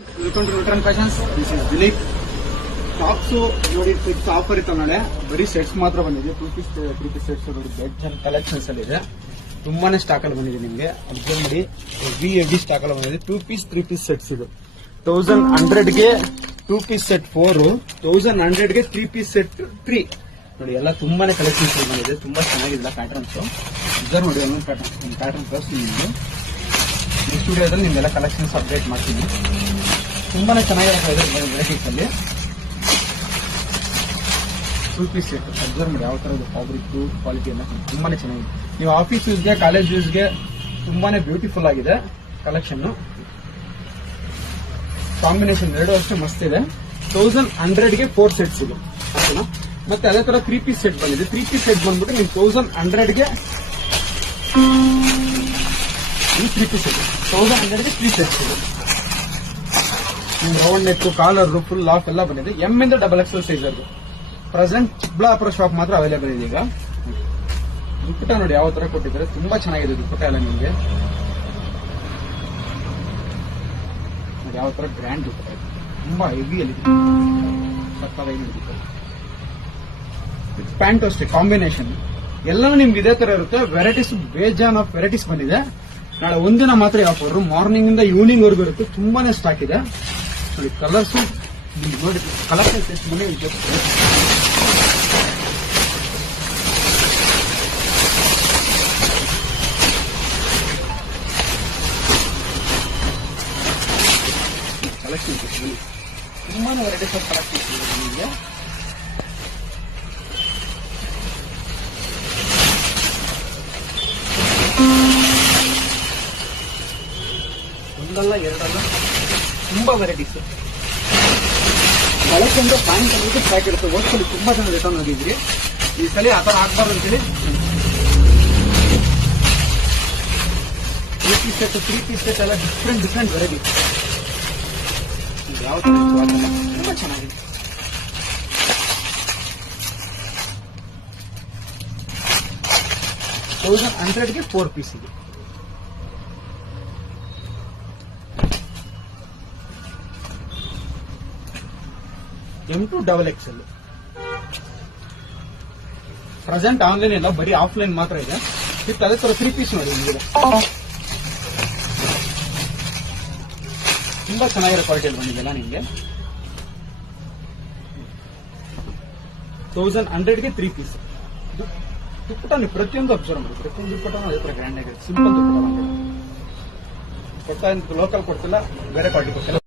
Welcome to Return Fashions. This is Dilip. Tops ನೋಡಿ, fix offer ಇತ್ತು ನಾಳೆ. ಬರೀ ಸೆಟ್ಸ್ ಮಾತ್ರ ಬಂದಿದೆ. 2 ಪೀಸ್ 3 ಪೀಸ್ ಸೆಟ್ಸ್ ನೋಡಿ, ಬೆಡ್ ಕಲೆಕ್ಷನ್ಸ್ ಅಲ್ಲಿ ಇದೆ. ತುಂಬಾನೇ ಸ್ಟಾಕ್ ಅಲ್ಲಿ ಬಂದಿದೆ. ನಿಮಗೆ ಅಬ್ಸರ್ವ್ ಮಾಡಿ, ಹೆವಿ ಸ್ಟಾಕ್ ಅಲ್ಲಿ ಬಂದಿದೆ. 2 ಪೀಸ್ 3 ಪೀಸ್ ಸೆಟ್ಸ್ ಇದು 1100ಗೆ 2 ಪೀಸ್ ಸೆಟ್ 4, 1100ಗೆ 3 ಪೀಸ್ ಸೆಟ್ 3 ನೋಡಿ. ಎಲ್ಲ ತುಂಬಾನೇ ಕಲೆಕ್ಷನ್ಸ್ ಬಂದಿದೆ. ತುಂಬಾ ಚೆನ್ನಾಗಿದೆ ಪ್ಯಾಟರ್ನ್ಸ್. ಇದ್ರ ನೋಡಿ, ಒಂದೊಂದು ಪ್ಯಾಟರ್ನ್ ತೋರಿಸ್ತೀನಿ ನಿಮಗೆ. ಈ ಸ್ಟುಡಿಯೋದಲ್ಲಿ ನಿಮ್ಗೆಲ್ಲ ಕಲೆಕ್ಷನ್ಸ್ ಅಪ್ಡೇಟ್ ಮಾಡ್ತೀನಿ. ತುಂಬಾನೇ ಚೆನ್ನಾಗಿರುತ್ತೆ ವೆರೈಟೀಸ್ ಅಲ್ಲಿ. 2 ಪೀಸ್ ಸೆಟ್ ಅಬ್ಸರ್ವ್ ಮಾಡಿ, ಯಾವ ತರದ ಫ್ಯಾಬ್ರಿಕ್ ಕ್ವಾಲಿಟಿ ಎಲ್ಲ ತುಂಬಾನೇ ಚೆನ್ನಾಗಿದೆ. ನೀವು ಆಫೀಸ್ ಯೂಸ್ಗೆ, ಕಾಲೇಜ್ ಯೂಸ್ಗೆ ತುಂಬಾನೇ ಬ್ಯೂಟಿಫುಲ್ ಆಗಿದೆ ಕಲೆಕ್ಷನ್. ಕಾಂಬಿನೇಷನ್ ಎರಡು ಅಷ್ಟೇ ಮಸ್ತ್ ಇದೆ. 1100ಗೆ 4 ಸೆಟ್ಸ್ ಇದೆ. ಮತ್ತೆ ಅದೇ ತರ 3 ಪೀಸ್ ಸೆಟ್ ಬಂದಿದೆ. 3 ಪೀಸ್ ಸೆಟ್ ಬಂದ್ಬಿಟ್ಟು ನೀವು 1100ಗೆ 3 ಪೀಸ್ ಸೆಟ್ 1100ಗೆ 3 ಸೆಟ್ಸ್ ಇದೆ. Round neck, collar, full half ಎಲ್ಲ ಬಂದಿದೆ. ಎಂ ಇಂದ XXL ಸೈಜ್ ಅದು. ಪ್ರೆಸೆಂಟ್ ಚಿಕ್ಕಬಳ್ಳಾಪುರ ಶಾಪ್ ಮಾತ್ರ ಅವೈಲೇಬಲ್ ಇದೆ ಈಗ. ದುಪ್ಪಟ ನೋಡಿ ಯಾವ ತರ ಕೊಟ್ಟಿದ್ದಾರೆ. ತುಂಬಾ ಚೆನ್ನಾಗಿದೆ ದುಪ್ಪಟ ಎಲ್ಲ. ನಿಮಗೆ ಯಾವ ತರ ಗ್ರ್ಯಾಂಡ್ ದುಪ್ಪಟ ಇದೆ. ತುಂಬಾ ಹೆವಿಯಲ್ಲಿ ಪ್ಯಾಂಟ್ ಅಷ್ಟೇ ಕಾಂಬಿನೇಷನ್ ಎಲ್ಲಾನು ನಿಮ್ಗೆ ಇದೇ ತರ ಇರುತ್ತೆ. ವೆರೈಟೀಸ್ ಬೇಜಾನ್ ಆಫ್ ವೆರೈಟೀಸ್ ಬಂದಿದೆ. ನಾಳೆ ಒಂದಿನ ಮಾತ್ರ ಆಫರ್, ಮಾರ್ನಿಂಗ್ ಇಂದ ಈವ್ನಿಂಗ್ ವರೆಗೂ ಇರುತ್ತೆ. ತುಂಬಾನೇ ಸ್ಟಾಕ್ ಇದೆ ನೋಡಿ. ಕಲರ್ಸ್ ನೋಡಿ, ಕಲೆಕ್ಷನ್ಸ್ ಎಷ್ಟು ಮನೆ ಕಲೆಕ್ಷನ್ಸ್ ತುಂಬಾನೇ ವೆರೈಟೀಸ್ ಆಫ್ ಕಲೆಕ್ಷನ್ಸ್ ಇದೆ ನಿಮಗೆ. ಒಂದಲ್ಲ ಎರಡಲ್ಲ, ತುಂಬಾ ವೆರೈಟೀಸ್. ಬಳಕೆಂದು ಪ್ಯಾಂಟ್ ಅಂದ್ರೆ ಪ್ಯಾಕ್ ಇರುತ್ತೆ. ಹೋದ್ಸಲಿ ತುಂಬಾ ಜನ ರಿಟರ್ನ್ ಹೋಗಿದ್ರಿ. ಈ ಸಲ ಆತರ ಆಗ್ಬಾರ್ದು ಅಂತೇಳಿ 2 ಪೀಸ್ ಸೆಟ್ 3 ಪೀಸ್ ಸೆಟ್ ಎಲ್ಲ ಡಿಫ್ರೆಂಟ್ ವೆರೈಟೀಸ್. ಯಾವ ತರ ತುಂಬಾ ಚೆನ್ನಾಗಿದೆ. $1100ಗೆ 4 ಪೀಸ್ ಇದೆ. M2 XXL. ಪ್ರೆಸೆಂಟ್ ಆನ್ಲೈನ್ ಇಲ್ಲ, ಬರೀ ಆಫ್ಲೈನ್ ಮಾತ್ರ ಇದೆ. ಅದೇ ತರ 3 ಪೀಸ್ ನೋಡಿ ನಿಮಗೆ. ತುಂಬಾ ಚೆನ್ನಾಗಿರೋ ಕ್ವಾಲಿಟಿಯಲ್ಲಿ ಬಂದಿದೆಲ್ಲ ನಿಮಗೆ. 1100ಗೆ 3 ಪೀಸ್. ದುಪ್ಪಟ ನೀವು ಪ್ರತಿಯೊಂದು ಅಬ್ಸರ್ವ್ ಮಾಡಿ. ಪ್ರತಿಯೊಂದು ದುಪ್ಪಟ ಅದೇ ತರ ಗ್ರ್ಯಾಂಡ್ ಆಗಿದೆ. ಸಿಂಪಲ್ ದುಪ್ಪಟ ಕೊಡ್ತಾ ಲೋಕಲ್ ಕೊಡ್ತಿಲ್ಲ, ಬೇರೆ ಕ್ವಾಲಿಟಿ ಕೊಡ್ತಿಲ್ಲ.